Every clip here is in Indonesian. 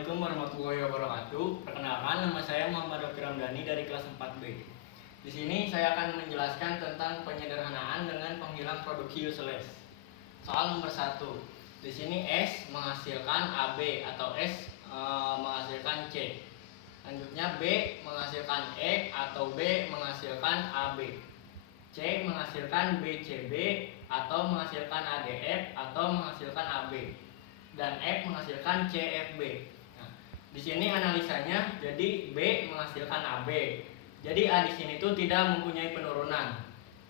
Assalamualaikum warahmatullahi wabarakatuh. Perkenalkan, nama saya Muhammad Rofi Ramdhani dari kelas 4B. Di sini saya akan menjelaskan tentang penyederhanaan dengan penghilang produksi useless. Soal nomor 1. Di sini S menghasilkan AB atau S menghasilkan C. Selanjutnya B menghasilkan E atau B menghasilkan AB. C menghasilkan BCB atau menghasilkan ADF atau menghasilkan AB. Dan F menghasilkan CFB. Nah, di sini analisanya, jadi B menghasilkan AB. Jadi A di sini tuh tidak mempunyai penurunan.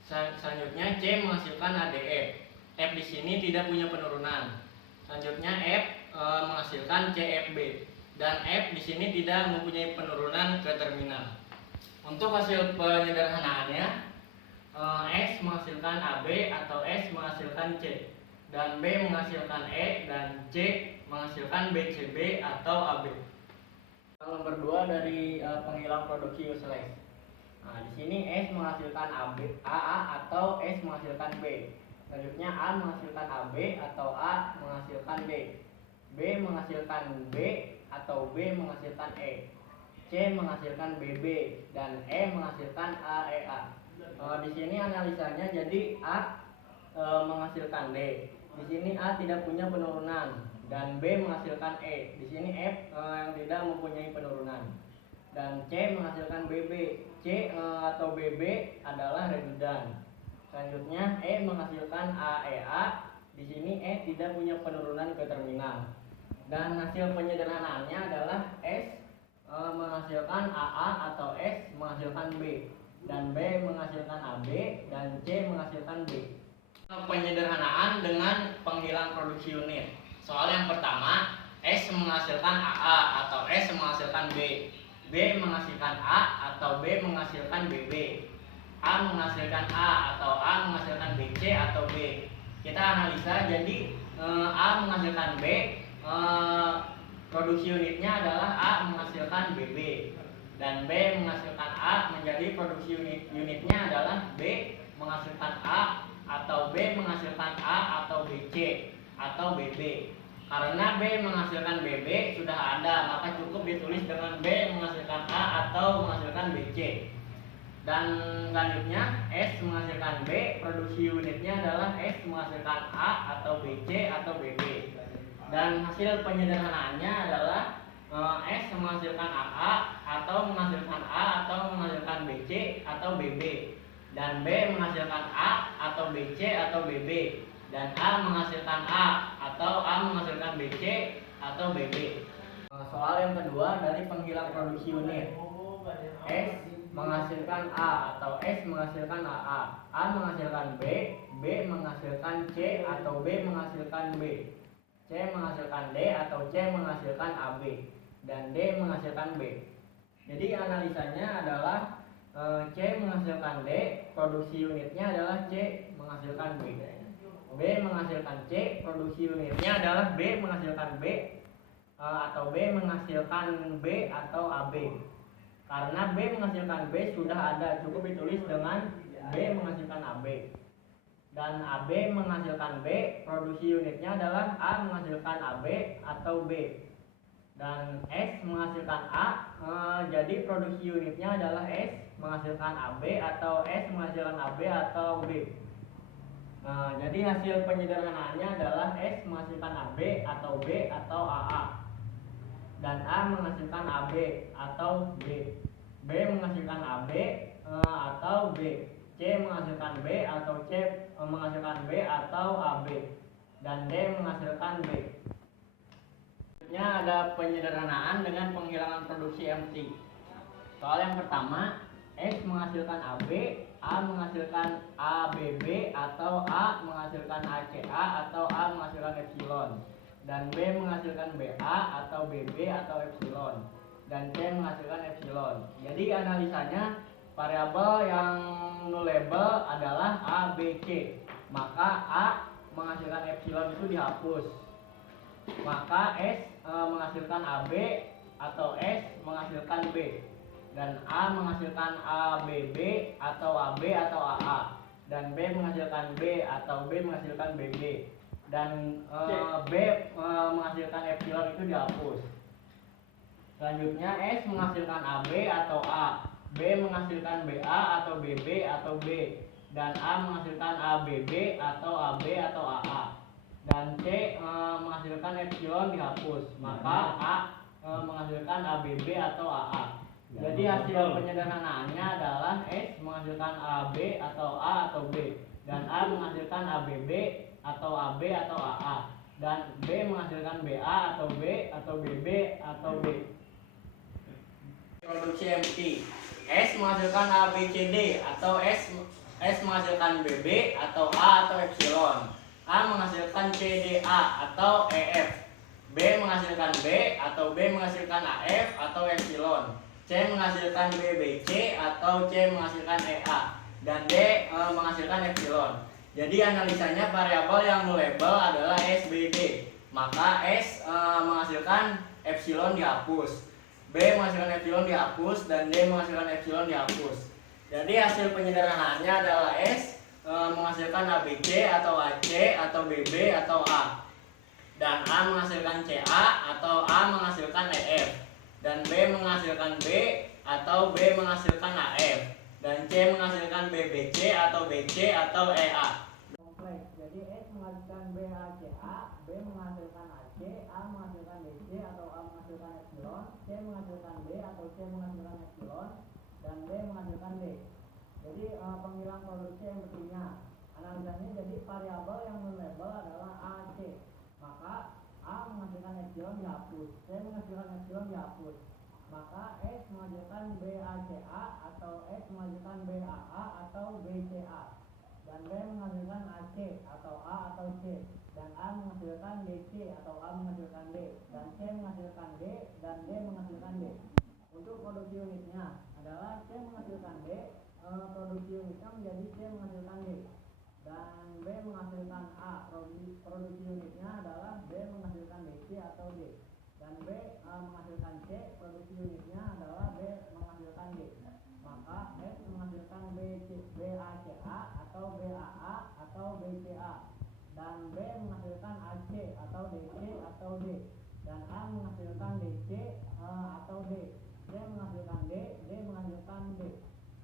Selanjutnya C menghasilkan ADF. F di sini tidak punya penurunan. Selanjutnya F menghasilkan CFB. Dan F di sini tidak mempunyai penurunan ke terminal. Untuk hasil penyederhanaannya, S menghasilkan AB atau S menghasilkan C. Dan B menghasilkan E dan C menghasilkan BCB atau AB. Nomor 2 dari penghilang produksi useless. Nah, di sini S menghasilkan AA atau S menghasilkan B. Selanjutnya A menghasilkan AB atau A menghasilkan B. B menghasilkan B atau B menghasilkan E. C menghasilkan BB dan E menghasilkan AEA. Di sini analisanya, jadi A menghasilkan D. Di sini A tidak punya penurunan dan B menghasilkan E. Di sini F yang tidak mempunyai penurunan dan C menghasilkan BB. C atau BB adalah redundan. Selanjutnya E menghasilkan AEA. Di sini E tidak punya penurunan ke terminal. Dan hasil penyederhanaannya adalah S menghasilkan AA atau S menghasilkan B dan B menghasilkan AB dan C menghasilkan B. Penyederhanaan dengan penghilang produksi unit. Soal yang pertama, S menghasilkan AA atau S menghasilkan B. B menghasilkan A atau B menghasilkan BB. A menghasilkan A atau A menghasilkan BC atau B. Kita analisa, jadi A menghasilkan B, produksi unitnya adalah A menghasilkan BB. Dan B menghasilkan A, menjadi produksi unitnya adalah B menghasilkan A atau B menghasilkan A atau BC atau BB. Karena B menghasilkan BB sudah ada, maka cukup ditulis dengan B menghasilkan A atau menghasilkan BC. Dan selanjutnya S menghasilkan B, produksi unitnya adalah S menghasilkan A atau BC atau BB. Dan hasil penyederhanaannya adalah S menghasilkan AA atau menghasilkan A atau menghasilkan BC atau BB. Dan B menghasilkan A atau BC atau BB. Dan A menghasilkan A atau A menghasilkan BC atau BB. Soal yang kedua dari penghilang produksi unit. S menghasilkan A atau S menghasilkan AA. A menghasilkan B, B menghasilkan C atau B menghasilkan B. C menghasilkan D atau C menghasilkan AB. Dan D menghasilkan B. Jadi analisanya adalah C menghasilkan D, produksi unitnya adalah C menghasilkan B. B menghasilkan C, produksi unitnya adalah B menghasilkan B atau B menghasilkan B atau AB. Karena B menghasilkan B sudah ada, cukup ditulis dengan B menghasilkan AB. Dan AB menghasilkan B, produksi unitnya adalah A menghasilkan AB atau B. Dan S menghasilkan A, jadi produksi unitnya adalah S menghasilkan AB atau S menghasilkan AB atau B. Nah, jadi hasil penyederhanaannya adalah S menghasilkan AB atau B atau AA. Dan A menghasilkan AB atau B. B menghasilkan AB atau B. C menghasilkan B atau C menghasilkan B atau AB. Dan D menghasilkan B. Ada penyederhanaan dengan penghilangan produksi MT. Soal yang pertama, S menghasilkan AB, A menghasilkan ABB atau A menghasilkan ACA atau A menghasilkan epsilon. Dan B menghasilkan BA atau BB atau epsilon. Dan C menghasilkan epsilon. Jadi analisanya, variabel yang nullable adalah A, B, C. Maka A menghasilkan epsilon itu dihapus. Maka S menghasilkan AB atau S menghasilkan B. Dan A menghasilkan ABB atau AB atau AA. Dan B menghasilkan B atau B menghasilkan BB. Dan B menghasilkan epsilon itu dihapus. Selanjutnya S menghasilkan AB atau A, B menghasilkan BA atau BB atau B, dan A menghasilkan ABB atau AB atau AA, dan C menghasilkan epsilon dihapus, maka A menghasilkan ABB atau AA. Jadi hasil penyederhanaannya adalah S menghasilkan AB atau A atau B, dan A menghasilkan ABB atau AB atau AA, dan B menghasilkan BA atau B atau BB atau B. Produksi MT. S menghasilkan ABCD atau S menghasilkan BB atau A atau epsilon. A menghasilkan CDA atau EF. B menghasilkan B atau B menghasilkan AF atau epsilon. C menghasilkan BBC atau C menghasilkan EA, dan D menghasilkan epsilon. Jadi analisanya variabel yang label adalah SBD, maka S menghasilkan epsilon dihapus, B menghasilkan epsilon dihapus, dan D menghasilkan epsilon dihapus. Jadi hasil penyederhanaannya adalah S menghasilkan ABC atau AC atau BB atau A, dan A menghasilkan CA atau A menghasilkan EF, dan B menghasilkan B atau B menghasilkan AF, dan C menghasilkan BBC atau BC atau EA. Kompleks. Jadi S menghasilkan BACA, B menghasilkan AC, A menghasilkan BC atau A menghasilkan epsilon, C menghasilkan D atau C menghasilkan epsilon, dan D menghasilkan D. Jadi penghilang produksi yang berikutnya. Analisanya jadi variabel yang non-label adalah AC, maka A menghasilkan epsilon dihapus, C menghasilkan epsilon dihapus, maka S menghasilkan BACA atau S menghasilkan BAA atau BCA, dan B menghasilkan AC atau A atau C, dan A menghasilkan DC atau A menghasilkan D, dan C menghasilkan D, dan D menghasilkan D. Untuk produksi unitnya adalah C menghasilkan D, produksi unitnya menjadi C menghasilkan D, dan B menghasilkan A, produksi unitnya adalah B menghasilkan DC atau D, dan B menghasilkan C, produksi unitnya adalah B menghasilkan D, maka S menghasilkan BACA atau BAA atau BCA, dan B menghasilkan AC atau DC atau D, dan A menghasilkan DC atau D, C menghasilkan D, D menghasilkan D.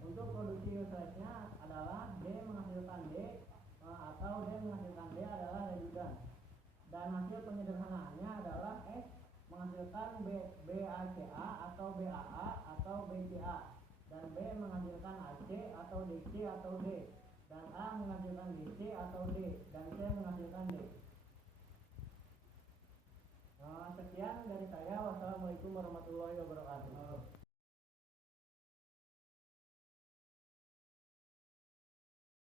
Untuk produksi uselessnya adalah D menghasilkan D atau D menghasilkan D adalah redundan, dan hasil penyederhanaannya adalah S menghasilkan BACA atau BAA atau BCA, dan B menghasilkan AC atau DC atau D, dan A menghasilkan DC atau D, dan C menghasilkan D. Sekian dari saya. Wassalamualaikum warahmatullahi wabarakatuh.